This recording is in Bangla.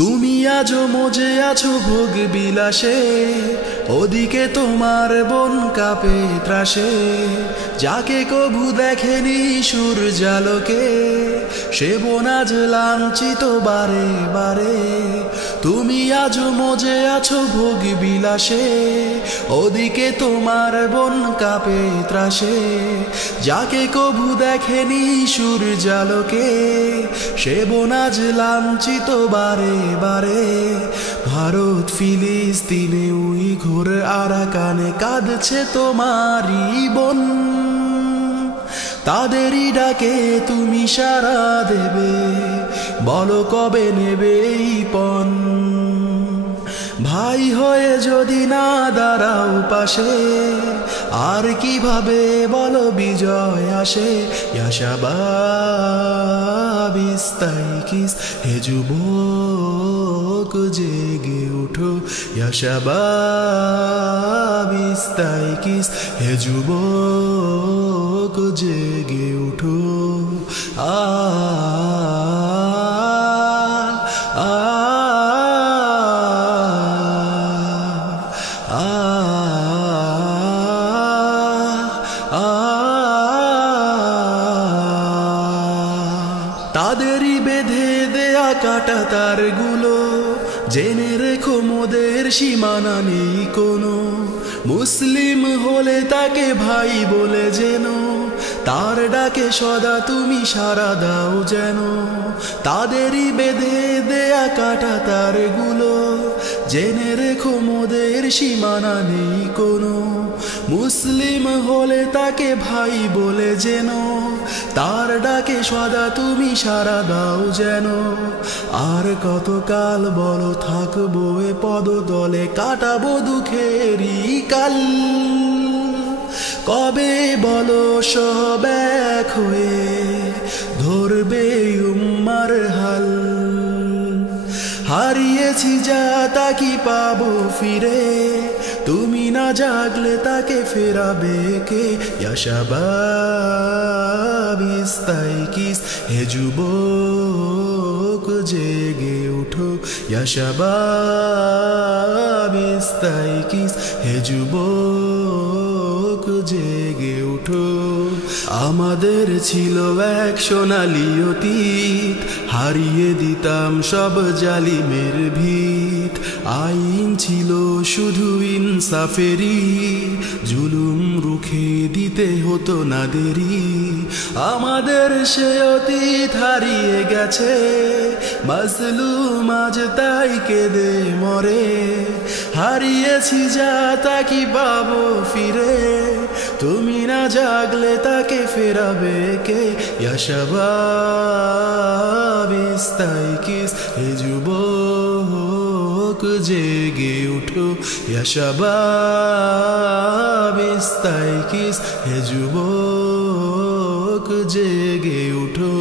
তুমি আজও মজে আছো ভোগ বিলাসে, ওদিকে তোমার বন কাঁপে ত্রাসে। যাকে কভু দেখেনি সূর্যালোকে, সে বন আজ লাঞ্ছিত বারে বারে। তুমি আজও মজে আছো ভোগ বিলাসে, ওদিকে তোমার বন কাঁপে ত্রাসে। যাকে কভু দেখেনি সূর্যালোকে, সে বন আজ লাঞ্ছিত বারে বারে। ভারত ফিলিস্তিনে উইঘুর আরাকানে কাঁদছে তোমারই বোন। তাদেরই ডাকে তুমি সাড়া দেবে, বলো কবে নেবে এই পণ। ভাই হয়ে যদি না দাঁড়াও পাশে, আর কিভাবে বলো বিজয় আসে। ইয়া শাবাব ইস্তাইকিস, হে যুবক জেগে উঠো। ইয়া শাবাব ইস্তাইকিস, হে যুবক জেগে উঠো। আ তাদেরই বেঁধে দেয়া কাটা তারগুলো, জেনে রেখো মোদের সীমানা নেই কোনো। মুসলিম হলে তাকে ভাই বলে যেন, তার ডাকে সদা তুমি সাড়া দাও যেন। তাদেরই বেঁধে দেয়া কাটা তারগুলো, জেনে রেখো মোদের সীমানা নেই কোনো। মুসলিম হলে তাকে ভাই বলে যেন, তার ডাকে সদা তুমি সাড়া দাও যেন। আর কতকাল বলো থাকবো এ পদতলে, কাটাবো দুঃখেরই কাল। কবে বলো সব এক হয়ে ধরবে উম্মার হাল। হারিয়েছি যা তা কি পাবো ফিরে, তুমি না জাগলে তাকে ফেরাবে কে। ইয়া শাবাব ইস্তাইকিস, হে যুবক জেগে উঠো। ইয়া শাবাব ইস্তাইকিস, হে যুবক জেগে উঠো। আমাদের ছিল এক সোনালি অতীত, হারিয়ে দিতাম সব জালিমের ভিত। আইন ছিল শুধু ইনসাফেরই, জুলুম রুখে দিতে হতো না দেরি। আমাদের সে অতীত হারিয়ে গেছে, মাজলুম আজ তাই কেঁদে মরে। হারিয়েছি যা তা কি পাবো ফিরে, তুমি না জাগলে তাকে ফেরাবে কে। ইয়া শাবাব ইস্তাইকিস, হে যুবক জেগে উঠো। ইয়া শাবাব ইস্তাইকিস, হে যুবক জেগে উঠো।